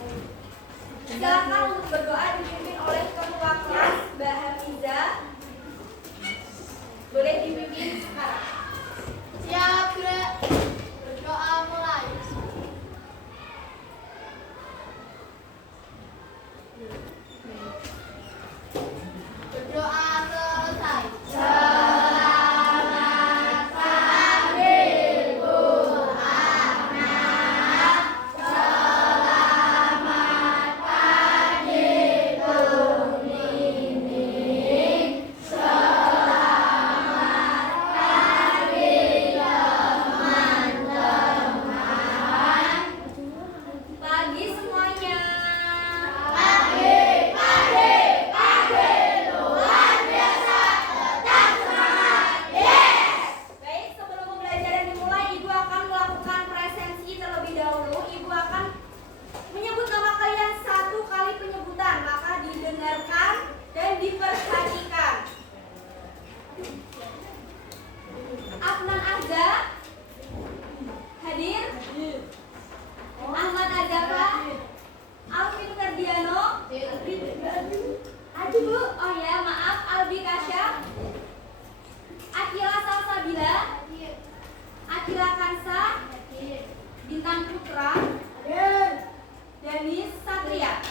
Silakan untuk berdoa dipimpin oleh ketua kelas Mbak Hafiza. Boleh dipimpin sekarang. Siap, berdoa mulai. Berdoa selesai. Selamat pagi Bu Anak. Selamat pagi Bu Nining. Selamat pagi teman-teman. Pagi semuanya. Pagi luar biasa, tetap semangat. Yes. Baik, sebelum pembelajaran dimulai, Ibu akan melakukan presensi terlebih dahulu. Ibu akan menyebut nama kalian 1 kali penyebutan, maka didengarkan dan diperhatikan. Afnan Azza hadir. Ahmad Azzafa. Alvin Ferdiano. Aduh Bu, oh ya maaf, Albi Kasya. Akila Salsabila. Akila Kansa. Bintang Putra. Danis Satria.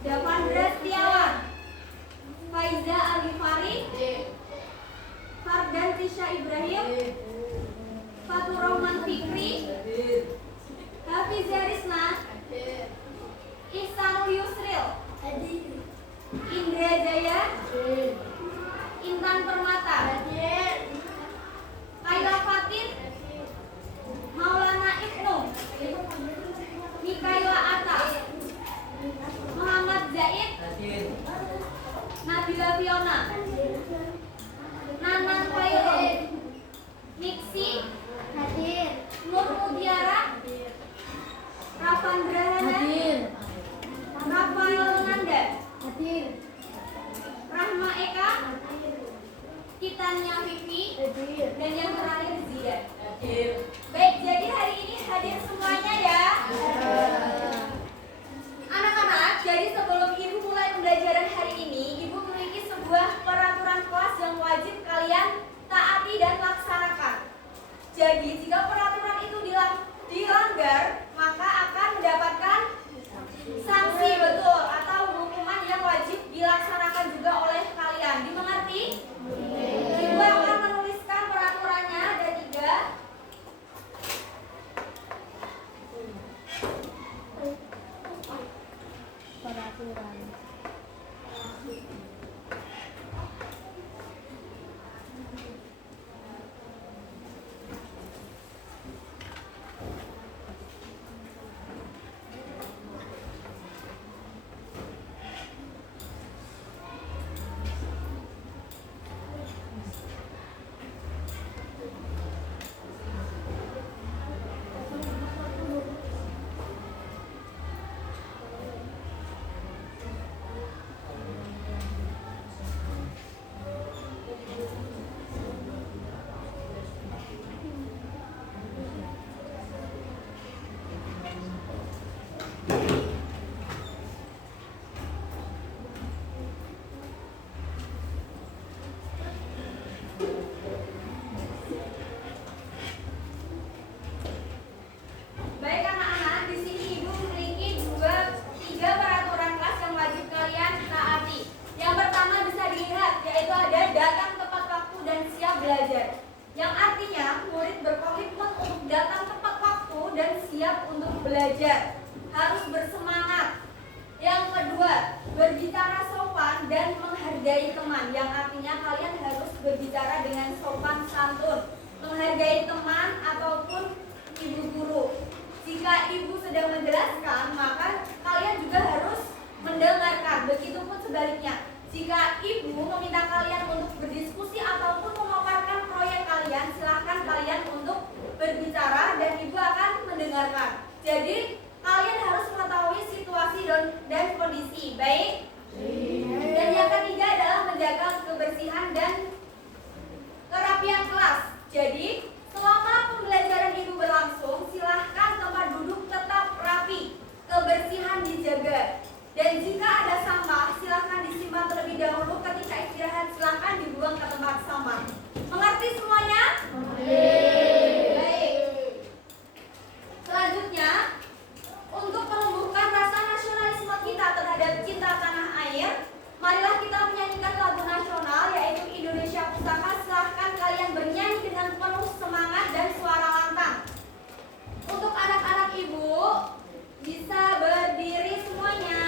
Davandra Setiawan. Faiza Alifari. Fardan Tisha Ibrahim. Fatur Rahman Fikri. Hafizah Rizna. Ihsanul Yusril. Indra Jaya. Intan Permata. Kaila Fatin. Maulana Ibnu. Mikaila Atta. Muhammad Zaid. Nabila Fiona. Nanan Khairul. Niksi. Nur Mutiara. Rafandra Hana. Rafael Nanda. Rahma Eka. Titania Vivi. Dan yang terakhir Zidan. Baik, jadi hari ini hadir semuanya ya. Anak-anak, jadi sebelum Ibu mulai pembelajaran hari ini, Ibu memiliki sebuah peraturan kelas yang wajib kalian taati dan laksanakan. Jadi jika peraturan itu dilanggar, maka akan mendapatkan sanksi, betul, atau hukuman yang wajib dilaksanakan juga oleh kalian. Dimengerti? Ibu akan menuliskan peraturannya, ada 3. Baik anak-anak, di sini Ibu memiliki 3 peraturan kelas yang wajib kalian taati. Yang pertama bisa dilihat, yaitu ada datang tepat waktu dan siap belajar. Yang artinya murid berkomitmen untuk datang tepat waktu dan siap untuk belajar. Harus bersemangat. Yang kedua, berbicara sopan dan menghargai teman. Yang artinya kalian harus berbicara dengan sopan santun, menghargai teman ataupun ibu guru. Jika ibu sedang menjelaskan, maka kalian juga harus mendengarkan. Begitupun sebaliknya. Jika ibu meminta kalian untuk berdiskusi ataupun memaparkan proyek kalian, silakan kalian untuk berbicara dan ibu akan mendengarkan. Jadi kalian harus mengetahui situasi dan kondisi. Baik? Dan yang ketiga adalah menjaga kebersihan dan kerapian kelas. Jadi selama pembelajaran ibu berlangsung, silahkan tempat duduk tetap rapi. Dan jika ada sampah, silakan disimpan terlebih dahulu. Ketika istirahat, silakan dibuang ke tempat sampah. Mengerti semuanya? Baik. Selanjutnya, untuk menumbuhkan rasa nasionalisme kita terhadap cinta tanah air, marilah kita menyanyikan lagu nasional yaitu Indonesia Pusaka. Silahkan kalian bernyanyi dengan penuh semangat dan suara lantang. Untuk anak-anak ibu, bisa berdiri semuanya.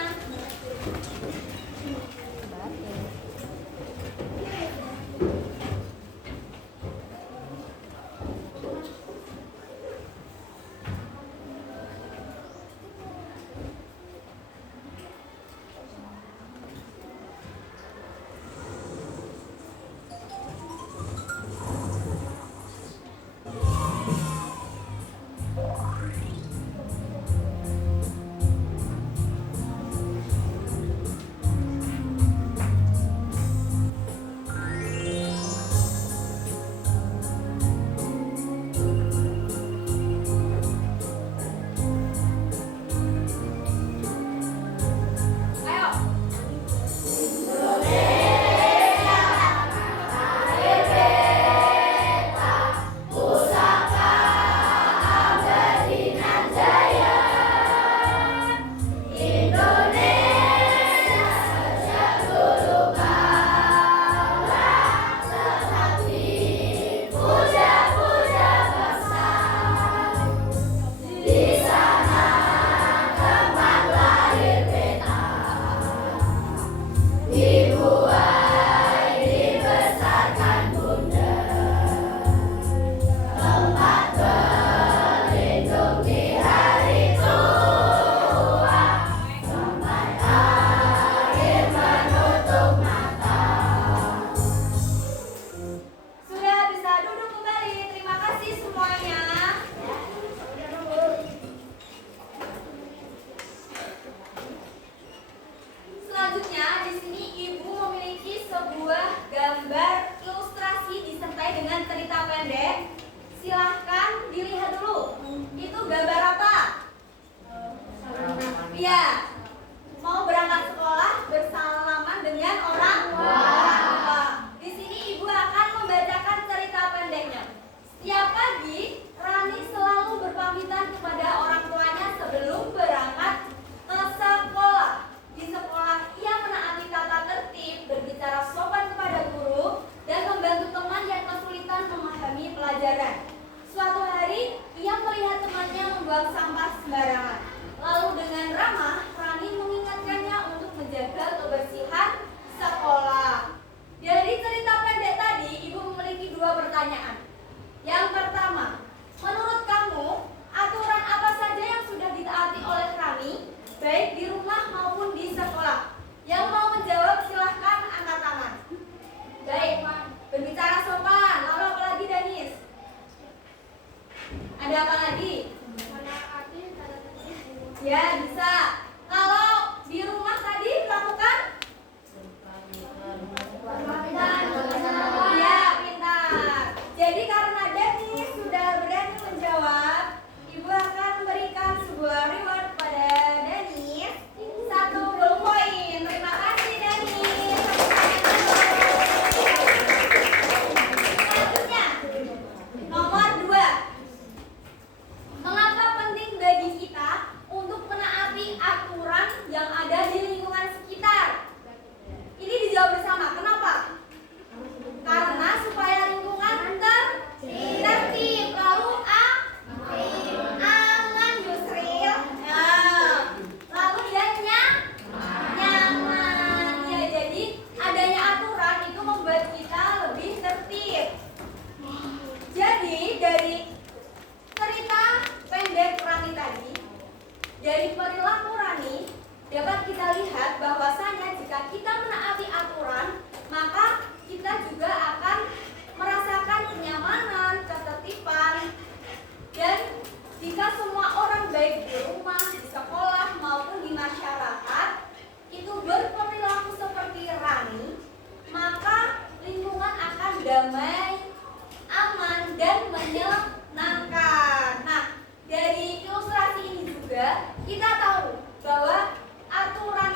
Kita tahu bahwa aturan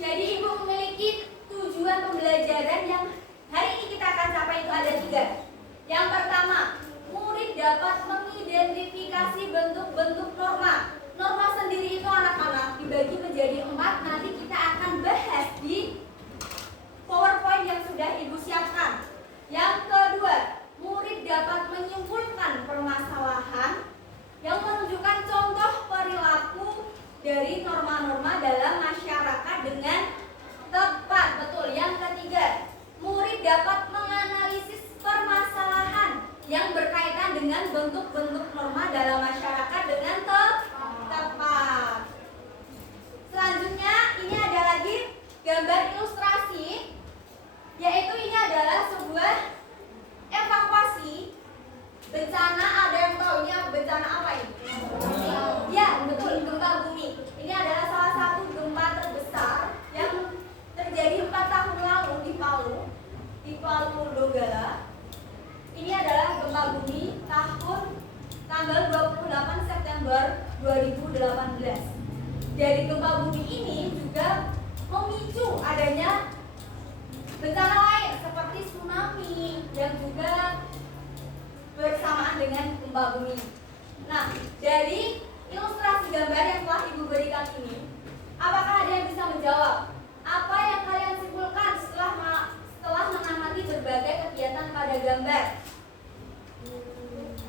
Jadi Ibu memiliki tujuan pembelajaran yang hari ini kita akan capai itu ada 3. Yang pertama, murid dapat mengidentifikasi bentuk-bentuk norma. Norma sendiri itu anak-anak dibagi menjadi 4. Nanti kita akan bahas di PowerPoint yang sudah Ibu siapkan. Yang kedua, murid dapat menyimpulkan permasalahan yang menunjukkan contoh perilaku dari norma-norma dalam masyarakat dengan tepat. Betul. Yang ketiga, murid dapat menganalisis permasalahan yang berkaitan dengan bentuk-bentuk norma dalam masyarakat dengan tepat. Selanjutnya, ini ada lagi gambar ilustrasi, yaitu ini adalah sebuah evakuasi bencana. Ada yang tahu ini bencana apa ini? Ya, betul, gempa bumi. Ini adalah salah satu gempa terbesar yang terjadi 4 tahun lalu di Palu Donggala. Ini adalah gempa bumi tanggal 28 September 2018. Dari gempa bumi ini juga memicu adanya bencana lain seperti tsunami dan juga bersamaan dengan gempa bumi. Nah, dari ilustrasi gambar yang telah Ibu berikan ini, apakah ada yang bisa menjawab? Apa yang kalian simpulkan setelah mengamati berbagai kegiatan pada gambar?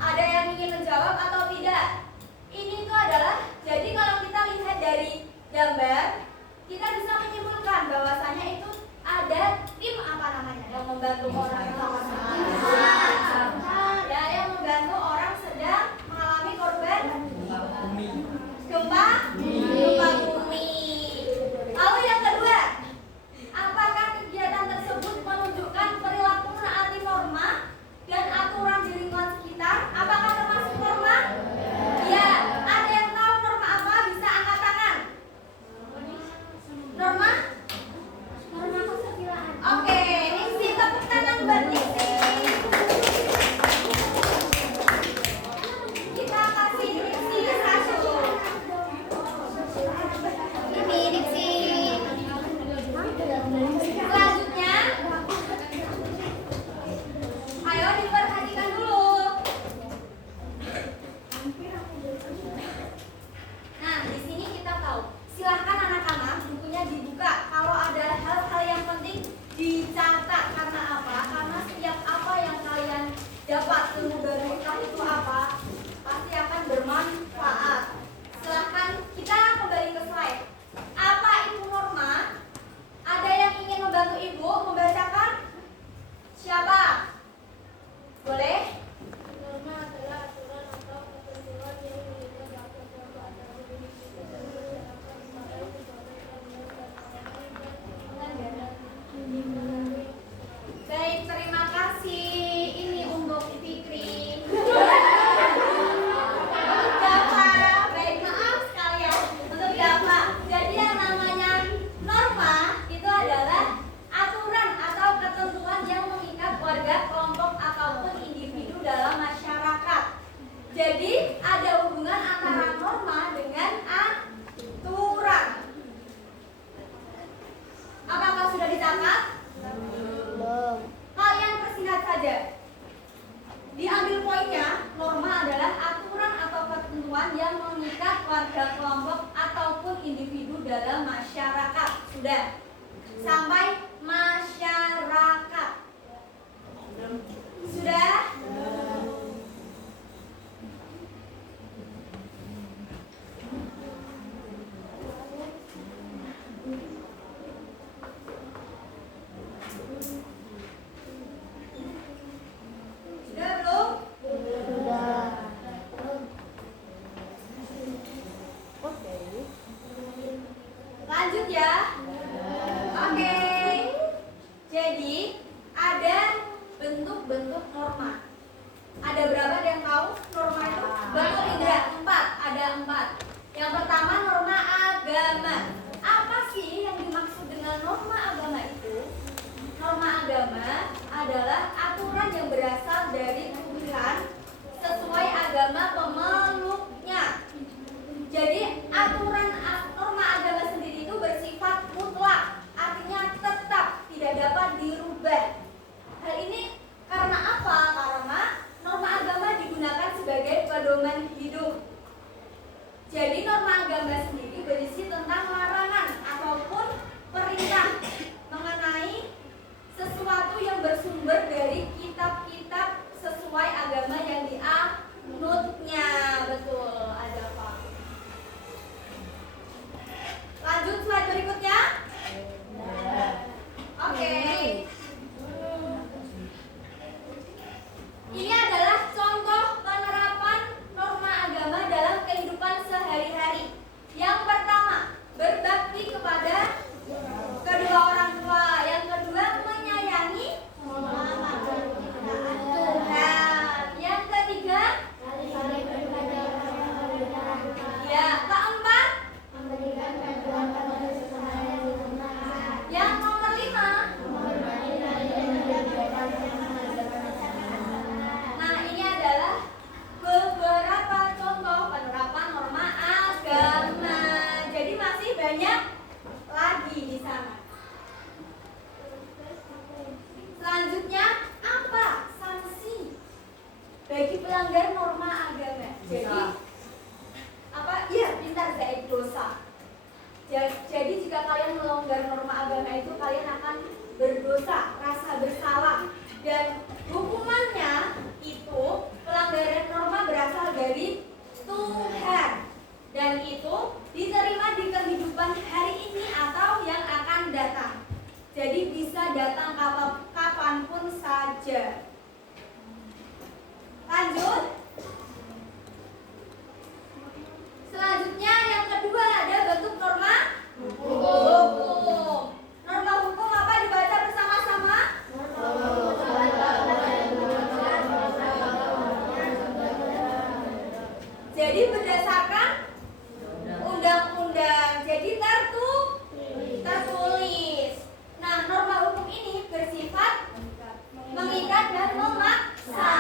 Ada yang ingin menjawab atau tidak? Ini itu adalah, jadi kalau kita lihat dari gambar, kita bisa menyimpulkan bahwasanya itu ada tim apa namanya yang membantu orang yang membantu orang sedang mengalami korban gempa bumi. Lalu yang kedua, apakah kegiatan tersebut menunjukkan perilaku menaati norma dan aturan di lingkungan sekitar? Apakah termasuk norma? Ya. Ada yang tahu norma apa? Bisa angkat tangan. Norma? Norma kesusilaan. Oke, Nixi, tepuk tangan buat Nixi. Kita kasih Nixi 1. Ini Nixi. Selanjutnya, ayo diperhatikan dulu. Nah, di sini kita tahu. Silahkan anak-anak bukunya dibuka. Kalau ada hal-hal yang penting dicatat. Karena apa? Karena setiap apa yang kalian dapat ilmu baru entah itu apa, pasti akan bermanfaat. Silahkan kita kembali ke slide. Apa itu norma? Ada yang ingin membantu Ibu membacakan? Siapa? Boleh? Norma adalah aturan atau ketentuan yang mengikat suatu kelompok atau individu dan masyarakat sebagai Baik, terima kasih. Ini untuk Fikri. Dafa, baik, maaf sekalian untuk Dafa. Jadi yang namanya norma itu adalah aturan atau ketentuan yang mengikat warga, kelompok ataupun individu dalam masyarakat. Jadi ada hubungan antara norma dengan aturan. Apakah sudah dicatat? Kalian persingkat saja. Diambil poinnya, norma adalah aturan atau ketentuan yang mengikat warga, kelompok ataupun individu dalam masyarakat. Sudah. Sampai masyarakat. Sudah? Sudah belum? Lanjut ya. Jadi jika kalian melanggar norma agama itu kalian akan berdosa, rasa bersalah. Dan hukumannya itu pelanggaran norma berasal dari Tuhan. Dan itu diterima di kehidupan hari ini atau yang akan datang. Jadi bisa datang kapanpun saja. Lanjut. Selanjutnya yang kedua ada bentuk norma hukum. Norma hukum apa dibaca bersama-sama? Jadi berdasarkan undang-undang. Jadi tertulis. Nah, norma hukum ini bersifat mengikat dan memaksa.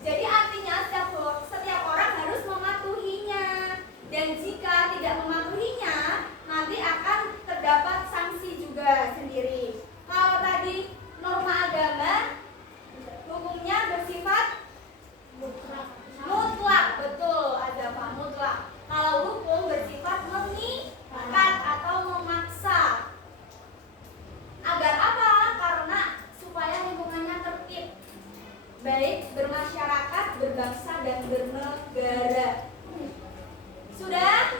Jadi artinya setiap orang harus mematuhinya. Dan jika tidak mematuhinya, nanti akan terdapat sanksi juga sendiri. Kalau tadi norma agama, hukumnya bersifat mutlak, betul, ada Pak, mutlak. Kalau hukum bersifat mengikat atau memaksa. Agar apa? Karena supaya lingkungannya tertib, baik bermasyarakat, berbangsa, dan bernegara. Sudah?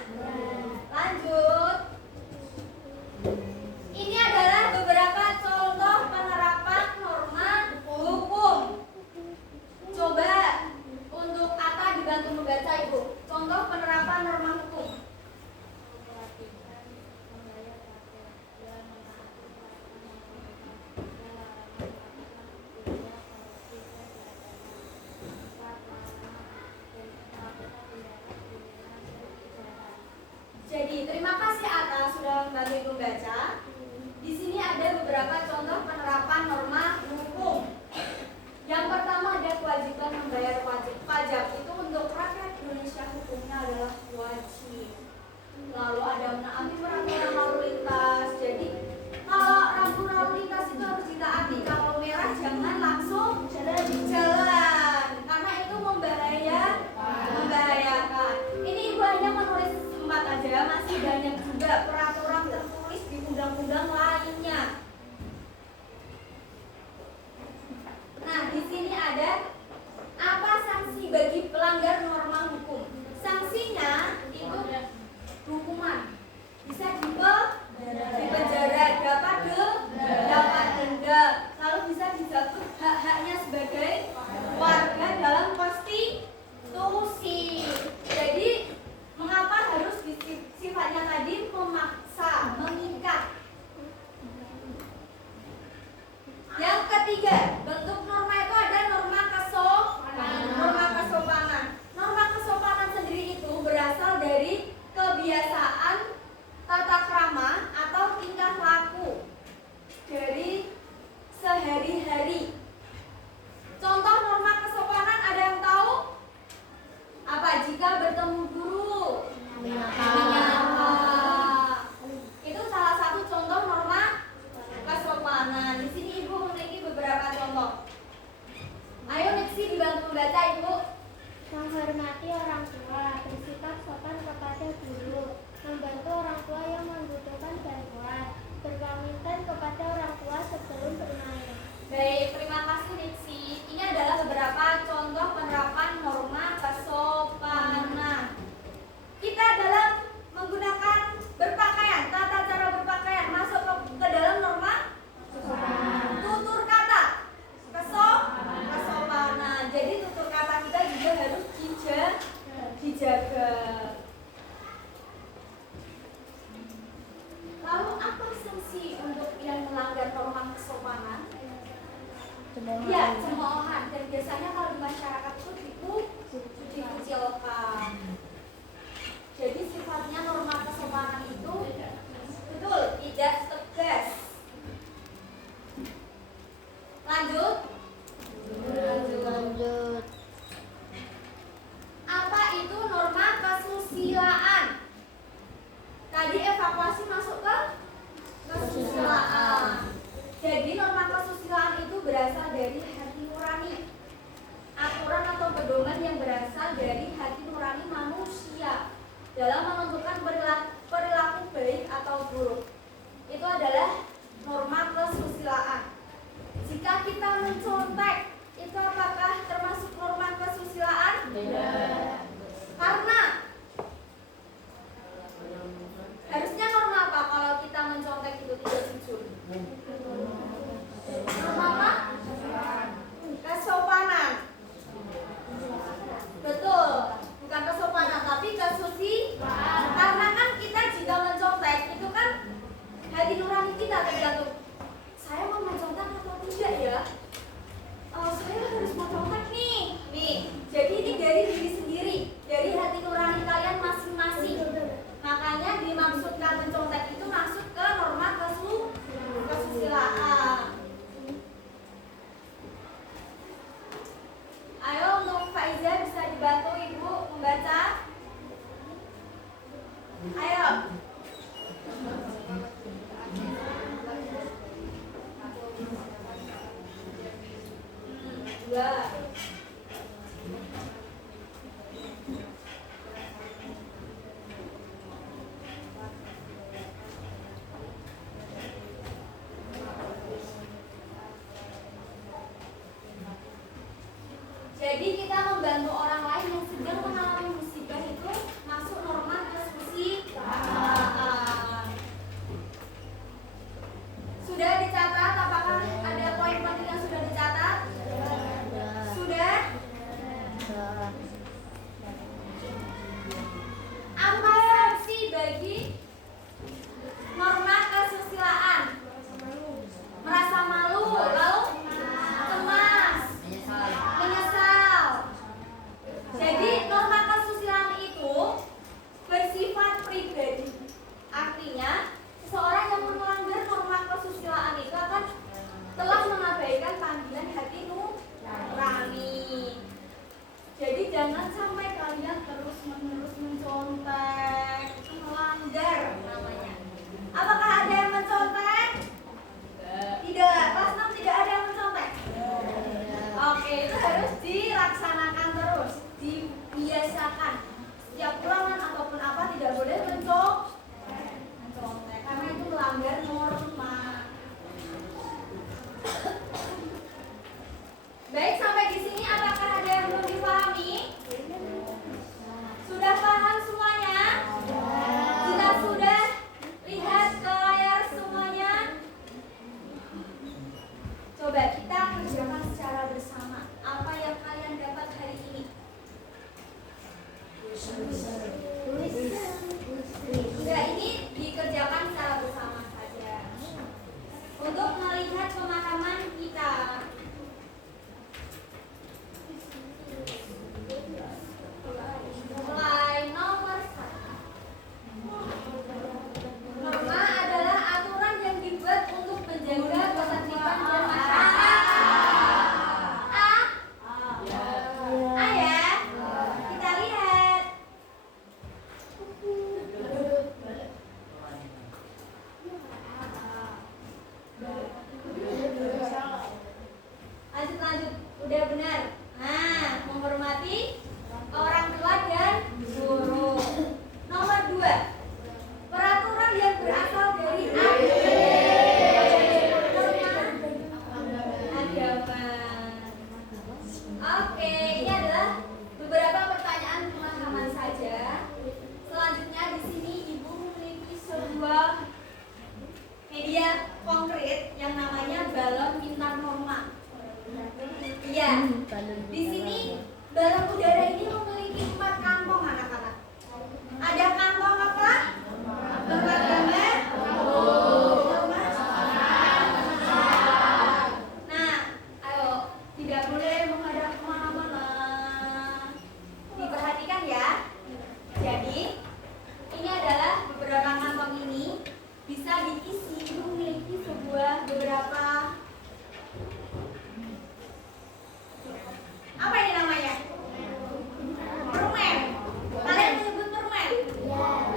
Lanjut. Ini adalah beberapa contoh penerapan norma hukum. Coba untuk Ata dibantu membaca, Ibu. Contoh penerapan norma hukum. Jadi terima kasih Ata sudah membantu membaca. Di sini ada beberapa contoh penerapan norma hukum. Yang pertama ada kewajiban membayar pajak. Itu untuk rakyat Indonesia hukumnya adalah wajib. Lalu ada menaati peraturan lalu lintas. Jadi kalau rambu lalu lintas itu harus ditaati. Kalau merah jangan langsung jalan karena itu membahayakan. Ini Ibu hanya menulis 4 aja, masih banyak juga peraturan tertulis di undang-undang lainnya. Nah, di sini ada apa sanksi bagi pelanggar norma hukum? Sanksinya itu hukuman, bisa dipenjara, dapat denda, lalu bisa dijatuh hak-haknya sebagai warga dalam konstitusi. Jadi mengapa harus sifatnya tadi memaksa, mengikat? Yang ketiga, bentuk norma itu ada norma kesopanan. Norma kesopanan sendiri itu berasal dari kebiasaan tata krama atau tingkah laku dari sehari-hari. Contoh norma kesopanan ada yang tahu? Apa? Jika bertemu guru menyapa. Itu salah satu contoh norma kesopanan. Di sini Ibu memiliki beberapa contoh. Ayo Nixi dibantu membaca, Ibu. Menghormati orang tua, bersikap sopan kepada guru, membantu orang tua yang membutuhkan bantuan, berpamitan kepada orang tua sebelum bermain. Baik, terima kasih Nixi. Ini adalah beberapa contoh penerapan norma kesopanan. Kita dalam menggunakan berpakaian, tata cara berpakaian masuk ke dalam norma kesopanan. Tutur kata kesopanan. Jadi tutur kata kita juga harus dijaga. Lalu apa sanksi untuk yang melanggar norma kesopanan? Ya, cemoohan. Dan biasanya kalau di masyarakat itu dikucilkan. Jadi sifatnya norma kesopanan itu betul tidak tegas. Lanjut. Apa itu norma kesusilaan? Tadi evakuasi masuk ke kesusilaan. Jadi norma kesusilaan itu berasal dari hati nurani. 2. Jadi kita membantu orang lain yang sedang mengalami musibah itu masuk norma kesusilaan. Sudah dicatat? Apakah ada poin penting yang sudah dicatat? Sudah? Apa sih bagi norma kesusilaan? Merasa malu, lalu cemas, menyesal. Jadi norma kesusilaan itu bersifat pribadi. Artinya seseorang yang melanggar norma kesusilaan itu akan telah mengabaikan panggilan hati nurani. Jadi jangan sampai kalian terus-menerus mencontek, melanggar namanya. Apakah ada yang mencontek? Tidak. Kelas 6 tidak ada yang mencontek. Oke, itu harus dilaksanakan terus, dibiasakan. Setiap ulangan ataupun apa tidak boleh mencontek, karena itu melanggar norma. Baik, sampai di sini apakah ada yang belum dipahami? Sudah paham semuanya? Jika sudah, lihat ke layar semuanya. Coba kita kerjakan secara bersama. Apa yang kalian dapat hari ini? Sudah, ini dikerjakan secara bersama saja untuk melihat pemahaman kita. Mulai nomor 1. Norma adalah aturan yang dibuat untuk menjaga ketertiban bermasyarakat. A ya? Kita lihat. Lanjut. Udah benar. Nah, menghormati orang tua dan guru. Nomor 2. Peraturan yang berasal dari agama. Oke, ini adalah beberapa pertanyaan pemahaman saja. Selanjutnya di sini Ibu memiliki sebuah media konkret yang namanya balon pintar norma. Iya. Di sini balon udara ini memiliki 4 kantong anak-anak. Ada kantong apa? Tempat gambar. Nah, ayo, tidak boleh menghadap kemana-mana. Diperhatikan ya. Jadi, ini adalah beberapa kantong ini bisa diisi memiliki beberapa. Apa ini namanya? Permen. Kalian menyebut permen?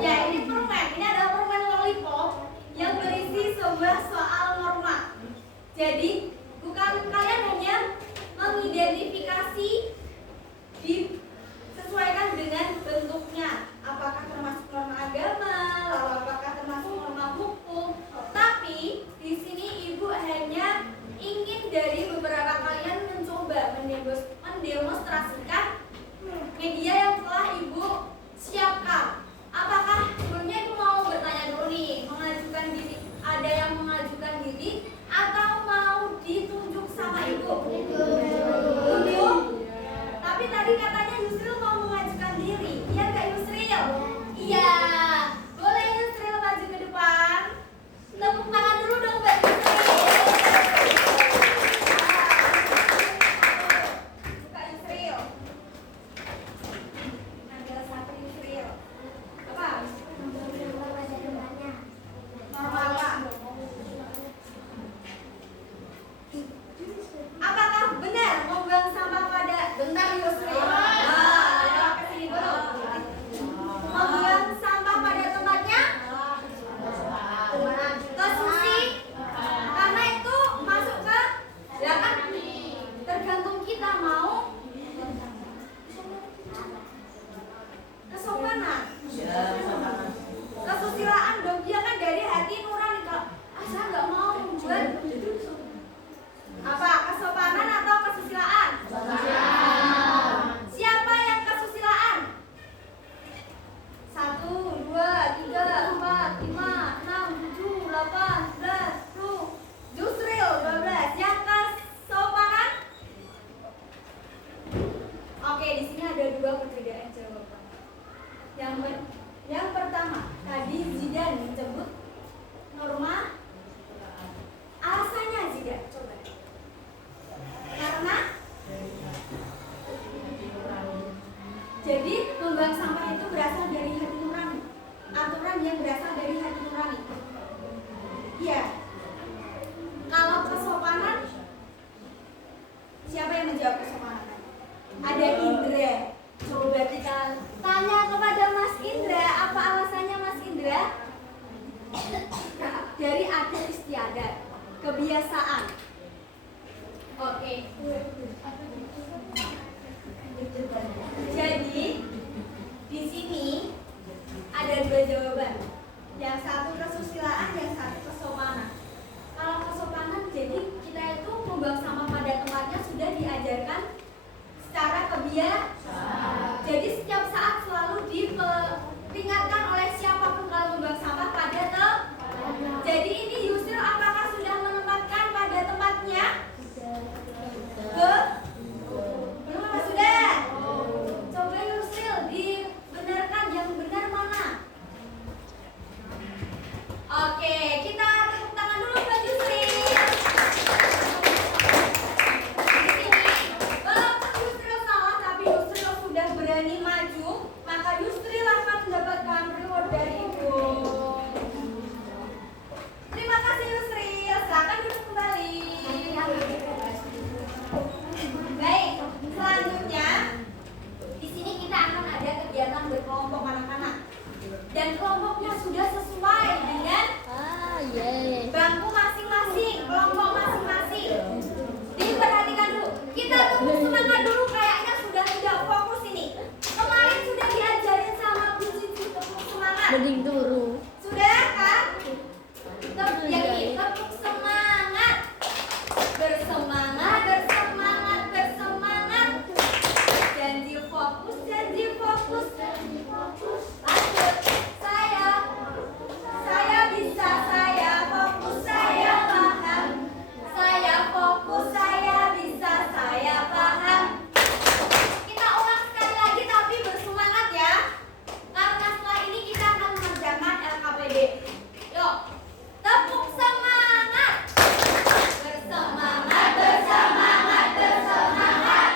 Ya, ini permen. Ini adalah permen lollipop yang berisi sebuah soal norma. Jadi, bukan kalian hanya mengidentifikasi disesuaikan dengan bentuknya. Apakah termasuk norma agama, lalu apakah termasuk norma hukum? Tapi di sini Ibu hanya ingin dari beberapa kalian mencoba mendemonstrasikan media yang telah Ibu siapkan. Apakah sebelumnya Ibu mau bertanya dulu nih, mengajukan diri? Ada yang mengajukan diri atau mau Iya. Kalau kesopanan, siapa yang menjawab kesopanan? Ada Indra. Coba kita tanya kepada Mas Indra, apa alasannya Mas Indra? Dari adat istiadat, kebiasaan. Oke. Jadi di sini ada dua jawaban. Yang satu kesusilaan, yang satu kesopanan. Kalau kesopanan, jadi kita itu membuang sampah pada tempatnya sudah diajarkan secara kebiasaan. Jadi setiap saat selalu diperingatkan oleh siapapun kalau membuang sampah pada tempat. Jadi ini Yusril apakah sudah menempatkan pada tempatnya? Belum apa sudah? Coba Yusril dibenarkan, yang benar mana? Oke, kita tepuk tangan dulu buat Yusril. Di sini, walaupun Yusril salah, tapi Yusril sudah berani maju, maka Yusril akan mendapatkan reward dari Ibu. Terima kasih Yusril, silakan duduk kembali. Baik, selanjutnya di sini kita akan ada kegiatan berkelompok anak-anak. Dan kelompoknya sudah sesuai dengan bangku masing-masing, kelompok masing-masing. Diperhatikan dulu. Kita tunggu semangat dulu, kayaknya sudah tidak fokus ini. Kemarin sudah diajarin sama Bu Cici tepuk semangat. Mending turu. Sudah kan? Yang ini tepuk semangat. Bersemangat, bersemangat, bersemangat. Janji fokus, janji fokus, janji fokus. Lanjut. Saya bisa, saya fokus, saya paham. Saya fokus, saya bisa, saya paham. Kita ulang sekali lagi tapi bersemangat ya. Karena setelah ini kita akan mengerjakan LKPD. Yuk, tepuk semangat. Bersemangat, bersemangat, bersemangat.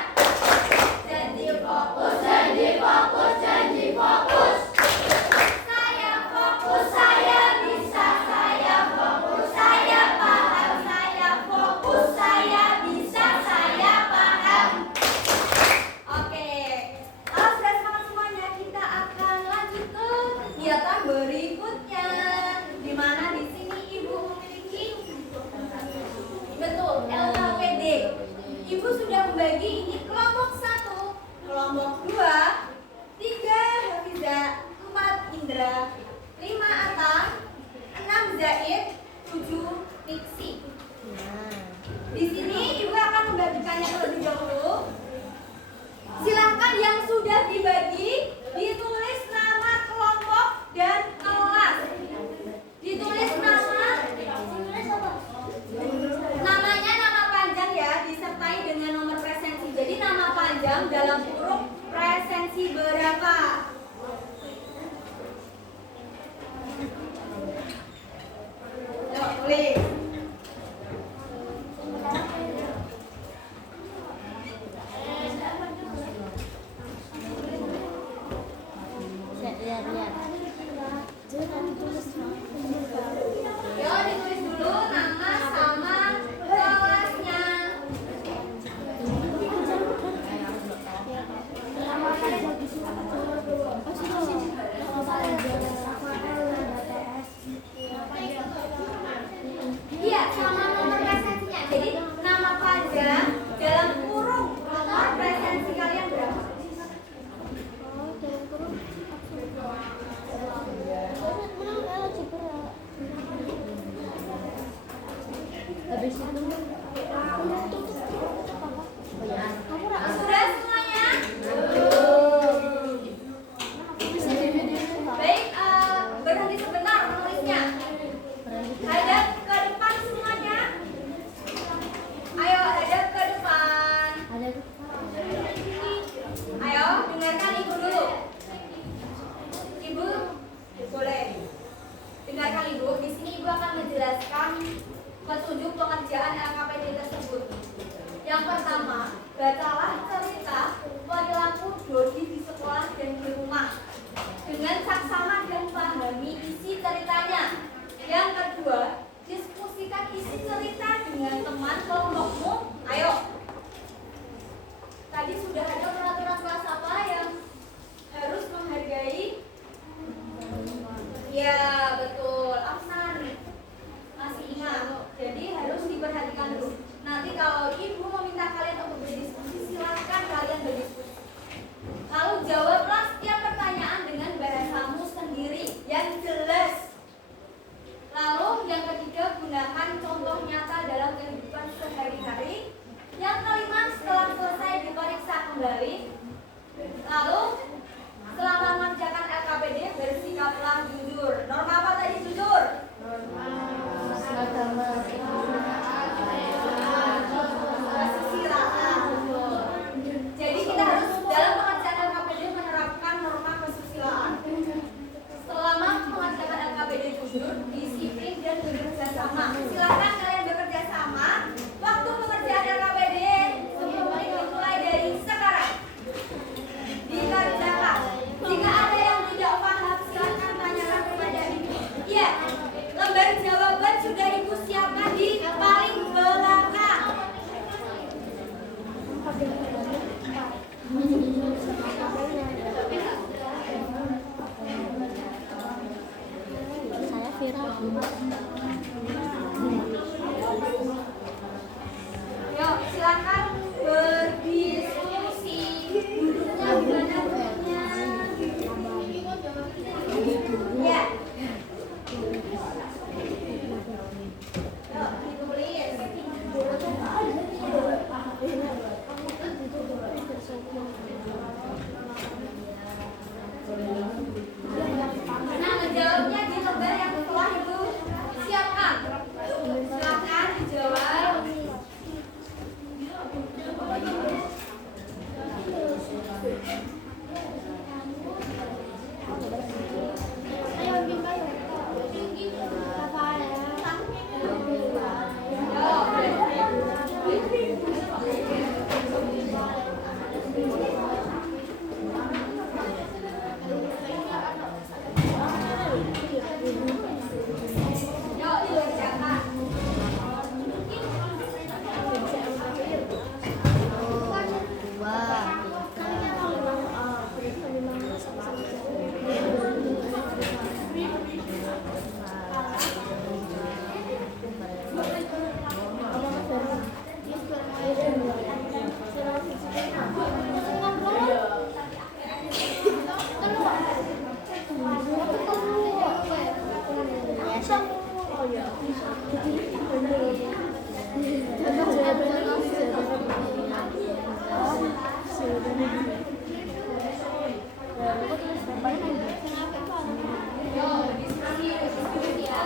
Janji fokus, janji fokus, janji fokus. Saya fokus, saya bisa, saya fokus, saya paham. Saya fokus, saya bisa, saya paham. Oke, kalau sudah semangat semuanya, kita akan lanjut ke kegiatan berikutnya. Di mana di sini Ibu memiliki betul LKPD. Ibu sudah membagi ini kelompok 1, kelompok 2, 3 Hafiza, 4 Indra, 5 Atang, 6 Zaid, 7 Niksi. Di sini Ibu akan membagikannya terlebih dahulu. Silahkan yang sudah dibagi ditulis nama kelompok dan kelas. Ditulis namanya nama panjang ya, disertai dengan nomor presensi. Jadi nama panjang dalam huruf presensi berapa? Yuk, tulis. Lihat. Yuk, ditulis dulu nama sama kelasnya. Iya, sama nomor presensinya. Jadi nama panjang dalam kurung nomor presensi kalian berapa? Habis itu Sudah semuanya? Baik, berhenti sebentar menulisnya. Hadap ke depan semuanya. Ayo, hadap ke depan. Ayo, dengarkan Ibu dulu. Ibu, boleh. Dengarkan Ibu. Di sini Ibu akan menjelaskan petunjuk pengerjaan LKPD tersebut. Yang pertama, bacalah cerita perilaku Dodi di sekolah dan di rumah dengan saksama dan pahami isi ceritanya. Yang kedua, diskusikan diskusi cerita dengan teman kelompokmu. Ayo. Tadi sudah ada peraturan kelas apa yang harus menghargai? Ya, betul. Ahsan. Masih ingat. Jadi harus diperhatikan dulu. Nanti kalau ibu meminta kalian untuk berdiskusi, silakan kalian berdiskusi. Lalu jawablah setiap pertanyaan dengan bahasamu sendiri yang jelas. Lalu yang ketiga, gunakan contoh nyata dalam kehidupan sehari-hari. Yang kelima, setelah selesai diperiksa kembali. Lalu selama mengerjakan LKPD bersikaplah jujur. Norma apa tadi jujur? Kesusilaan. Jadi kita harus dalam pengerjaan LKPD menerapkan norma kesusilaan. Selama mengerjakan LKPD jujur, disiplin dan bekerja sama. Silakan kalian bekerja sama. Waktu pengerjaan LKPD 10 menit dimulai dari sekarang. Dikerjakan. Jika ada yang tidak paham, silakan tanyakan kepada ibu. Iya, lembar jawaban sudah ibu siapkan di paling belakang. Saya viral. Yuk, silakan berdiskusi. Duduknya di mana duduknya? Ya. Yuk, ditulis. Nah, menjawabnya di lembar yang telah ibu siapkan. Silakan dijawab. Yuk, dikerjakan. Yuk, diskusi ya.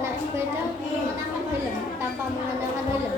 Naik sepeda mengenakan helm tanpa mengenakan helm.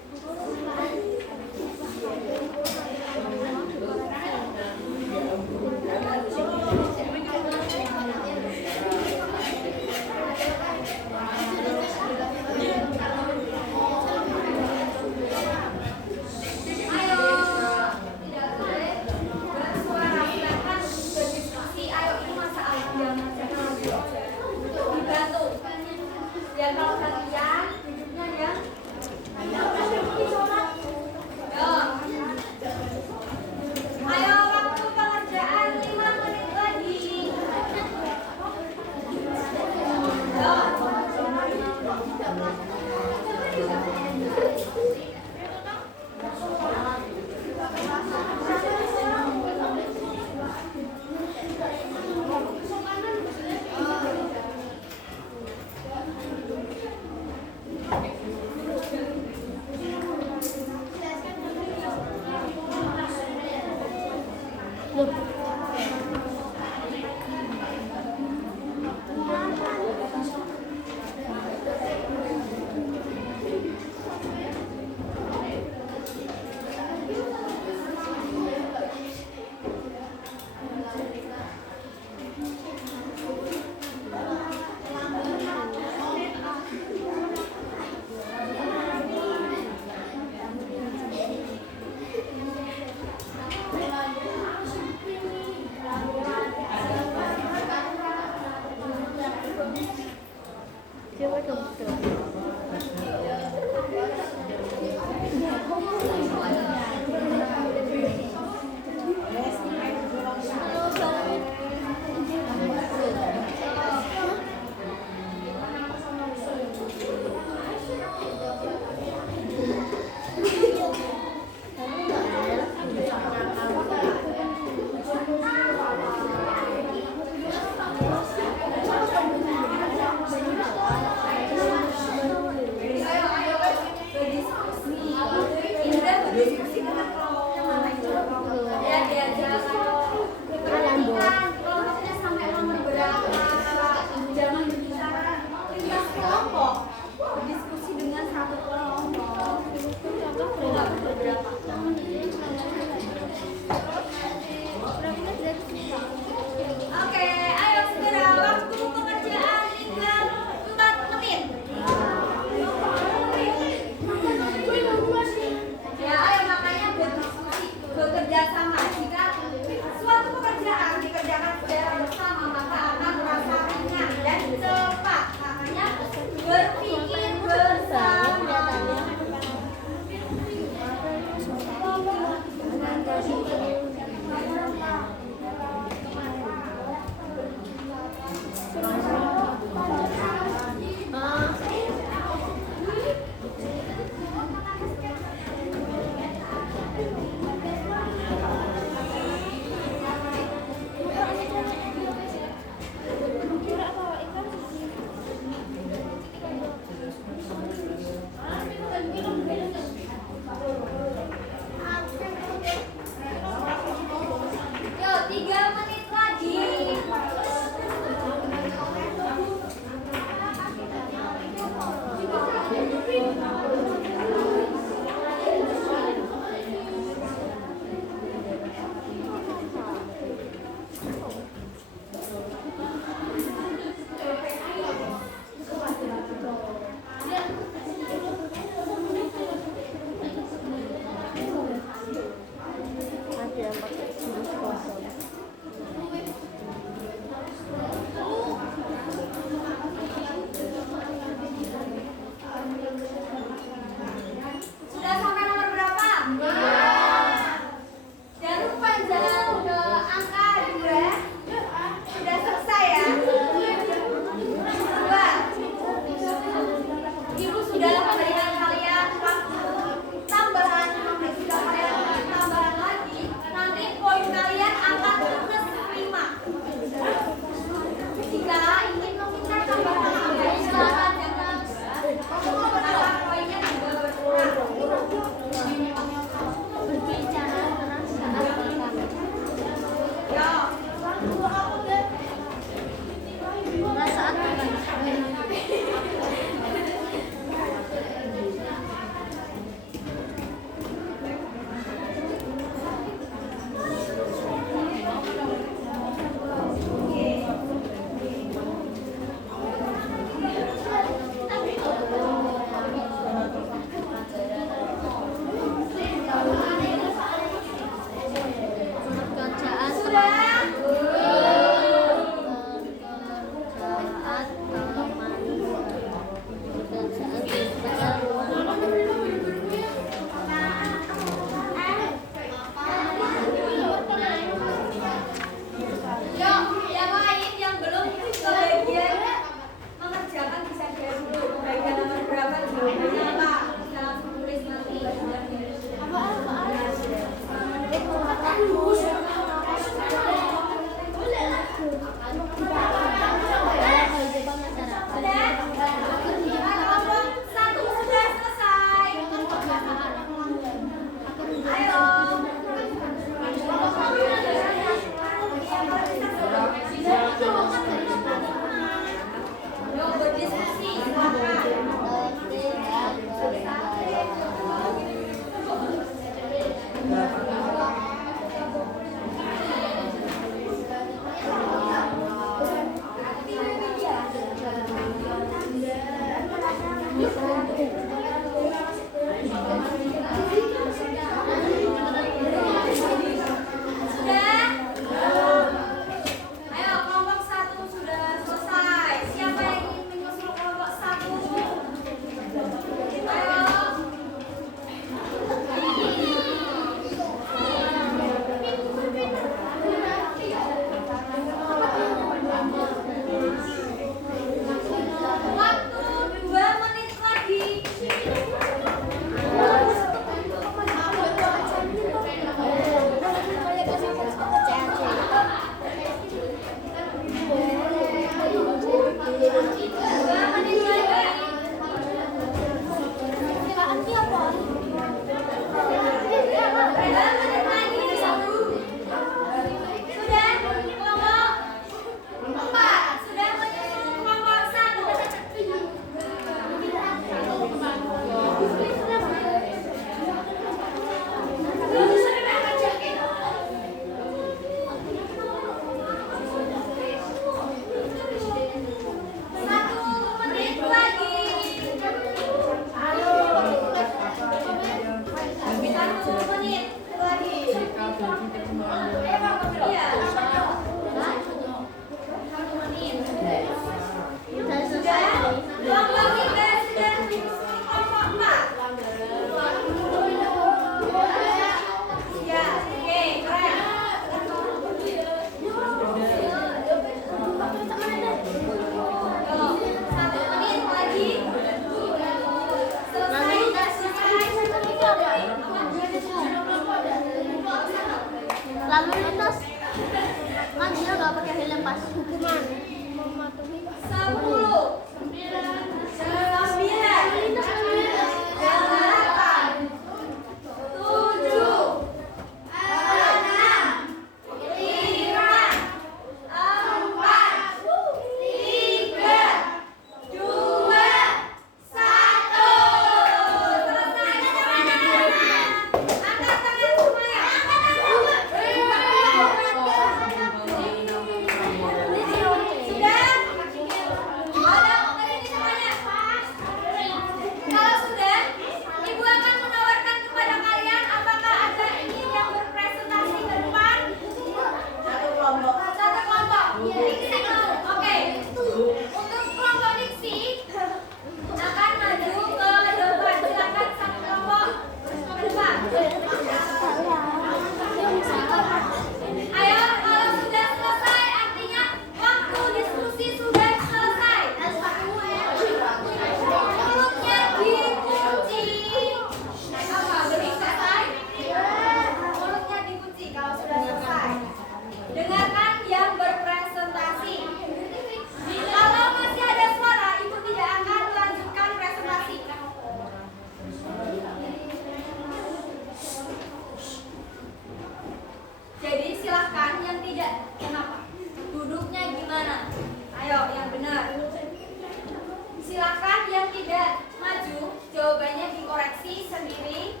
kiri,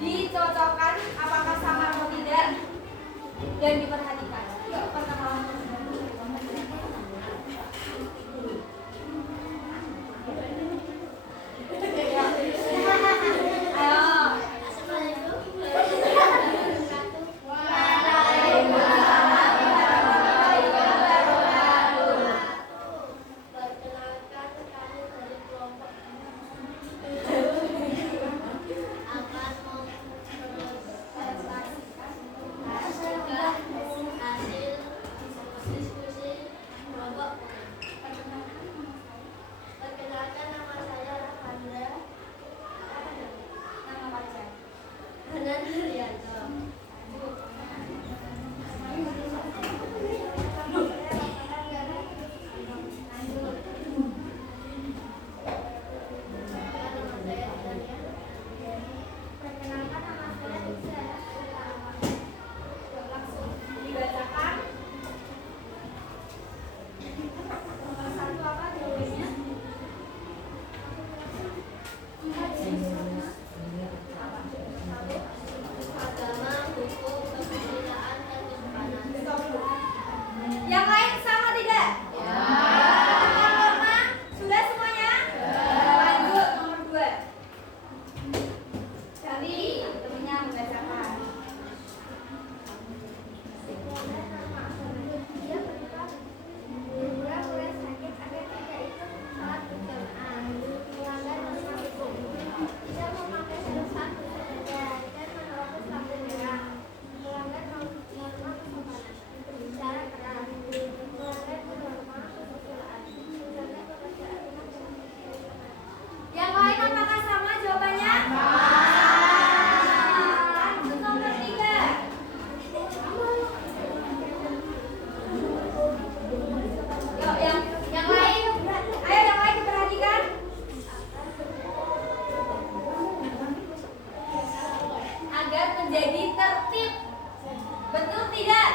dicocokkan apakah sama atau tidak, dan diperhatikan. Yuk, pertama. Perkenalkan, nama saya Rahandra. Nama pacar. Hanan Haryanto. Perkenalkan, nama saya Lisa. Langsung dibacakan. Nomor 1 apa jawabannya? Agama, hukum, kebudayaan, dan kesopanan. Yang lain sama tidak? Norma, sudah semuanya? Lanjut nomor 2. Dari temennya membacakan. Dia berdoa liburan mulai sakit agar tidak ikut salat berjamaah, melanggar norma hukum, tidak memakai sarung satu saja, dan menolak lampu merah, melanggar norma kesopanan, berbicara keras, melanggar norma kesusilaan, melanggar pekerjaan rumah dan Yang lain apakah sama jawabannya? Lanjut nomor 3. Yuk, yang lain. Ayo yang lain diperhatikan. Agar menjadi tertib. Betul tidak?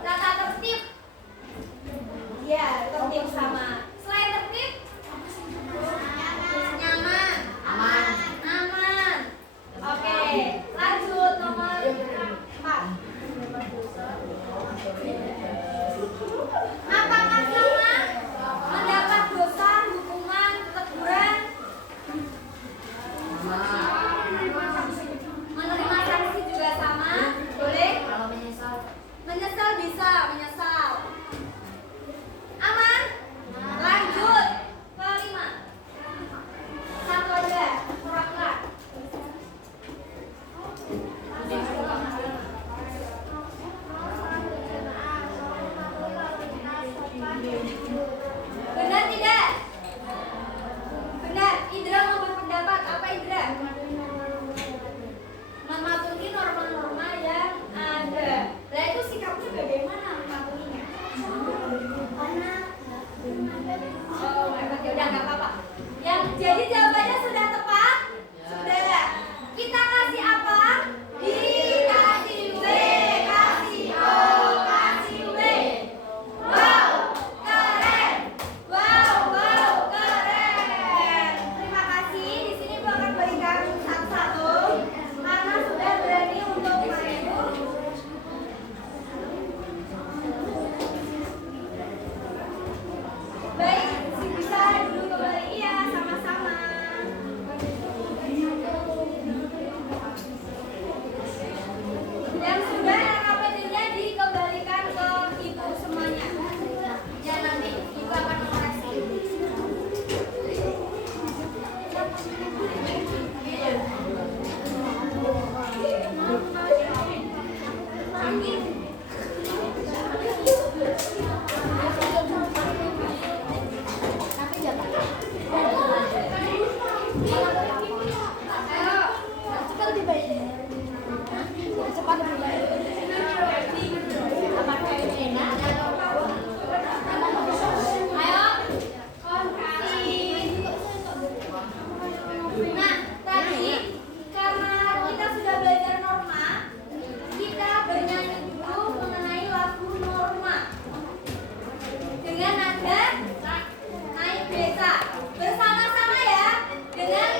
Tata tertib. Ya, tertib sama. Selain tertib, nyaman, aman. Oke, lanjut nomor 4. Apakah sama mendapat dosa, hukuman, teguran, menerima sanksi juga sama? Boleh? Menyesal bisa, menyesal. Aman? Lanjut ke 5. Satu aja, kuranglah. Benar tidak? Benar. Indra mau berpendapat. Apa Indra? Mematuhi norma-norma yang ada. Nah itu sikapnya bagaimana mematuhinya? Oh, hebat. Ya udah nggak apa-apa. Yang jadi jawabannya sudah tepat? Sudah. Kita kasih apa? Dikasih B, kasih O, kasih W. Wow, keren. Wow, keren. Terima kasih. Di sini Bu akan berikan satu-satu karena sudah berani untuk maju. Baik, bisa duduk kembali. Iya, sama-sama. Yang sudah RKPD-nya dikembalikan ke ibu semuanya. Ya nanti ibu akan mengoreksi. Nah, tadi karena kita sudah belajar norma, kita bernyanyi dulu mengenai lagu norma dengan nada naik beta bersama-sama ya, dengan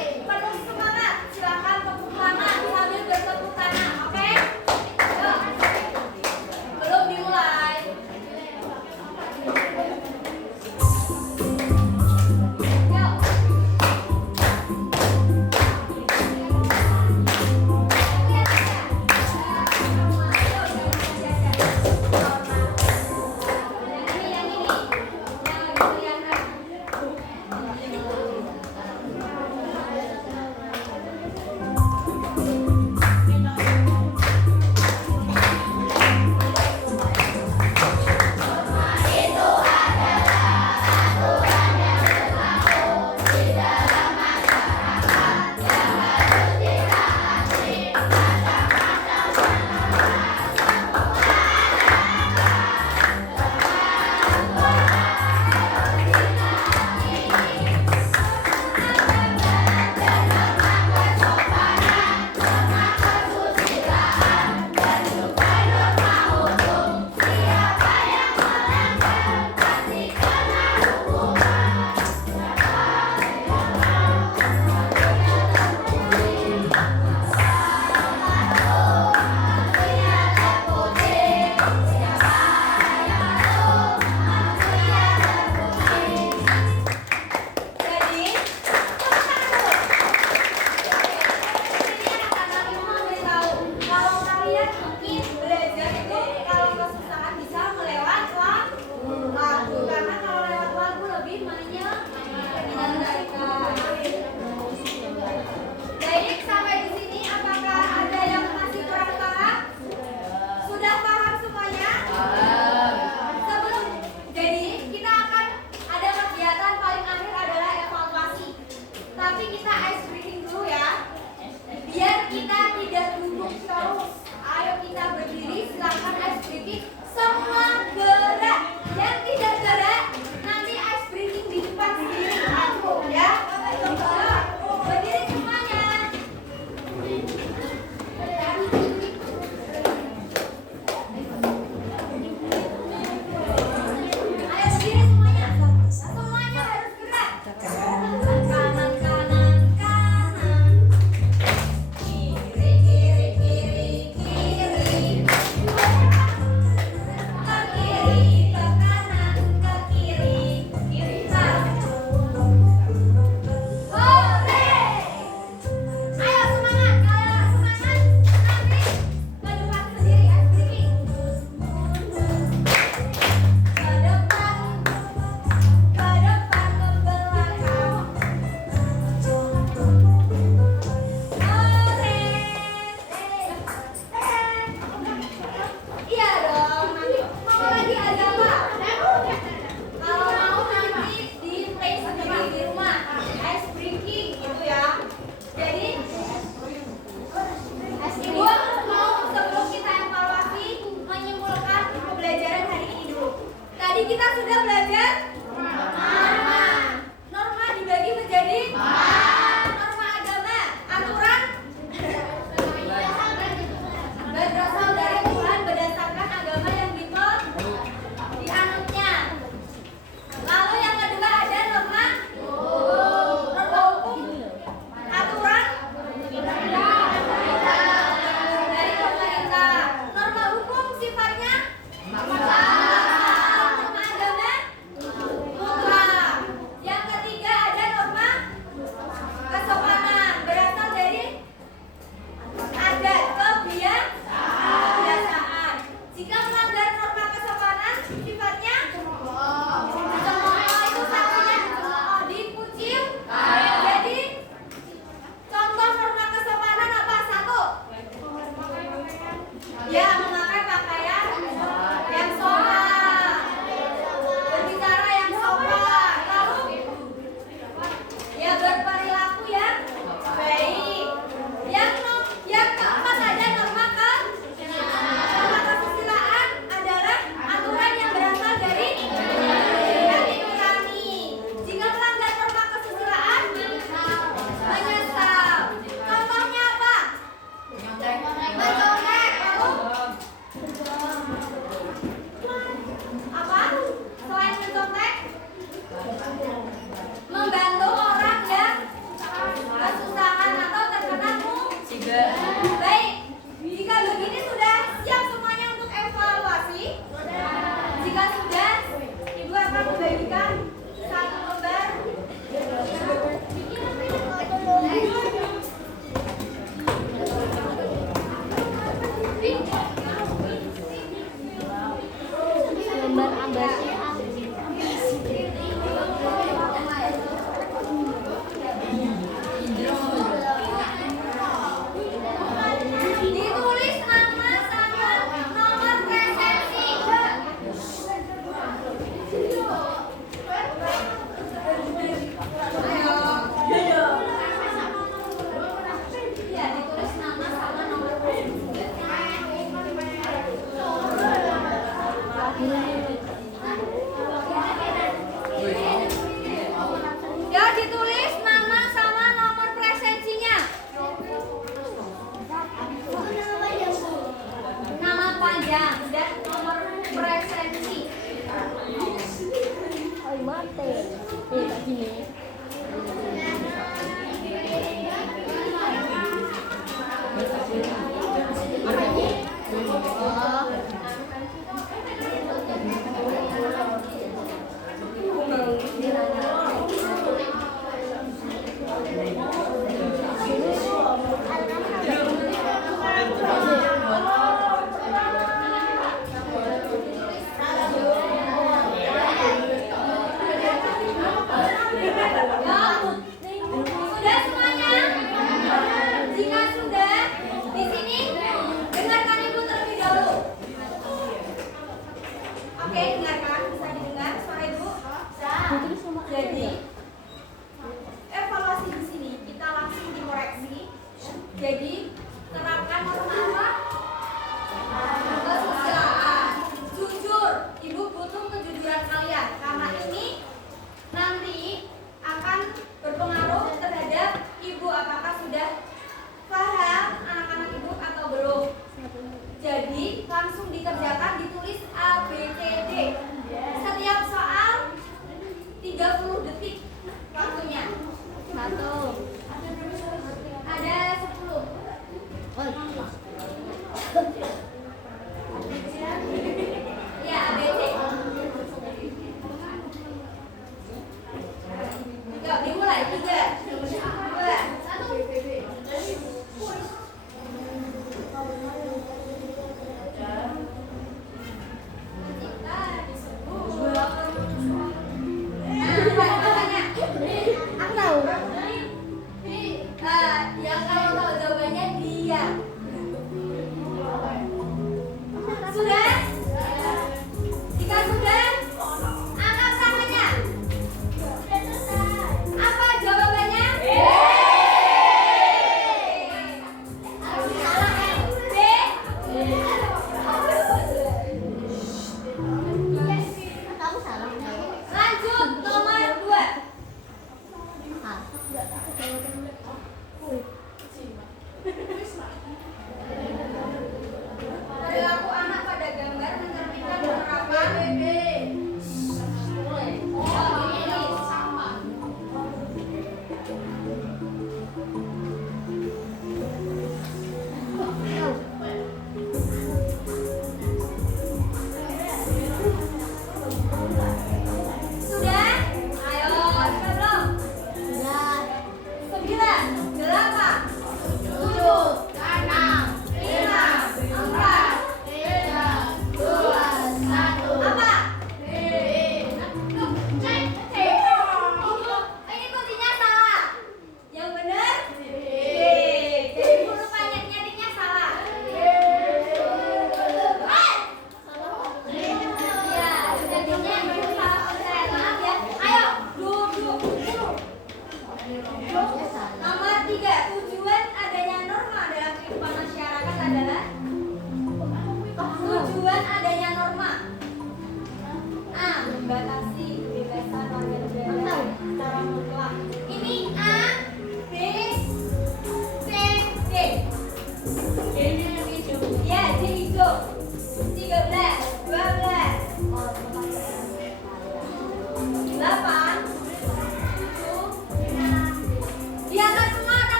Jadi terapkan norma apa? Kesusilaan. Jujur, ibu butuh kejujuran kalian karena ini nanti akan berpengaruh terhadap ibu apakah sudah paham anak-anak ibu atau belum. Jadi langsung dikerjakan, ditulis A, B, C, D. Setiap soal 30 detik waktunya. Satu. Ada 10.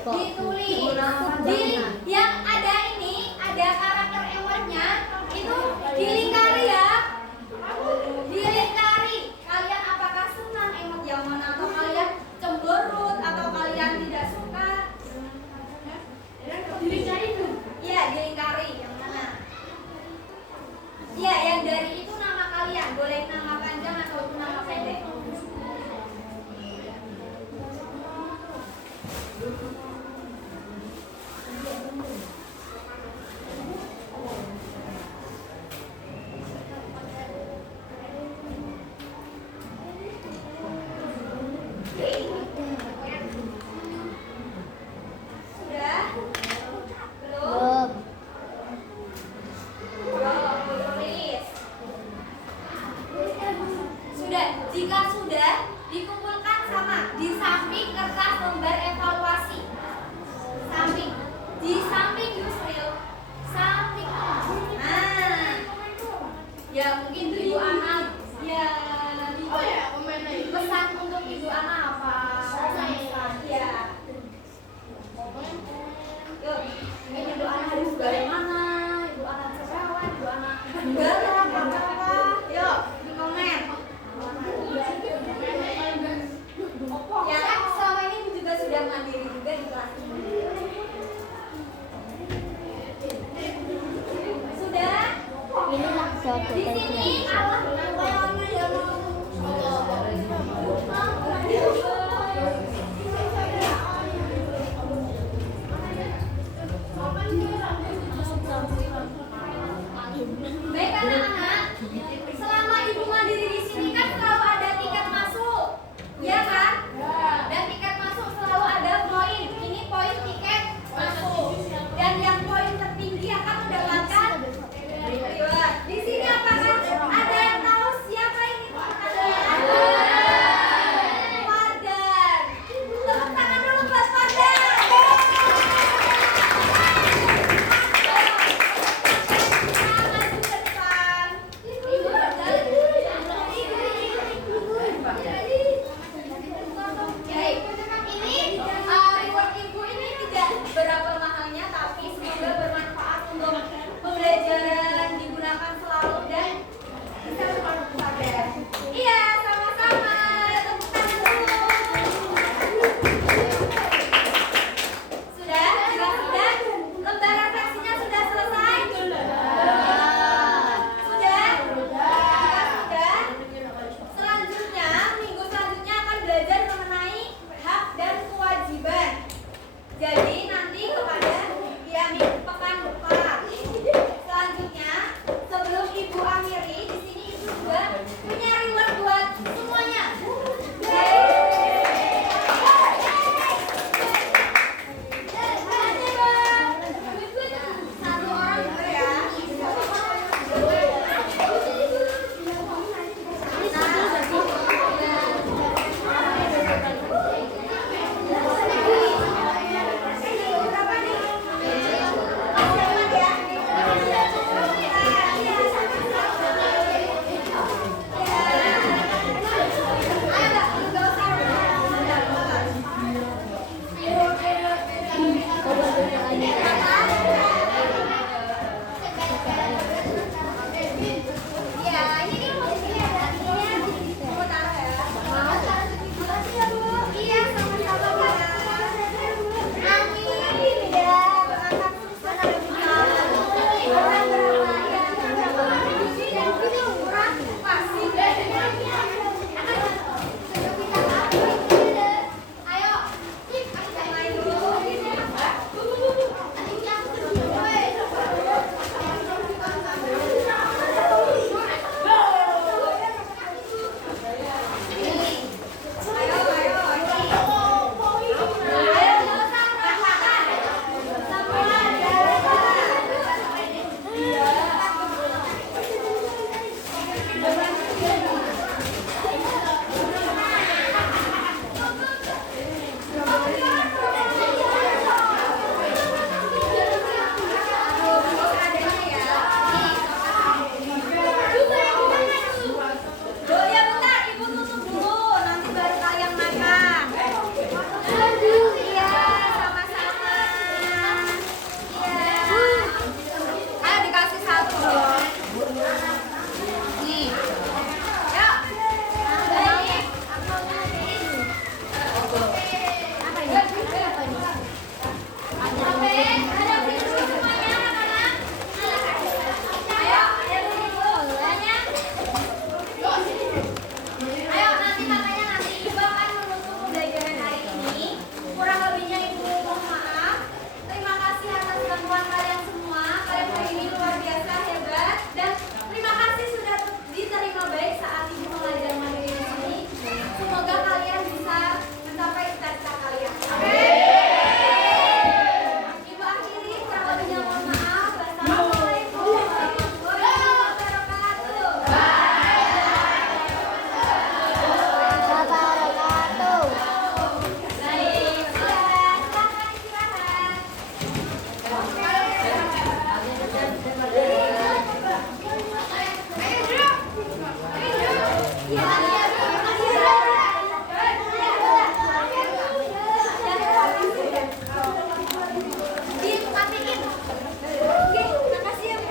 Kok? ditulis Menggunakan di bangunan. yang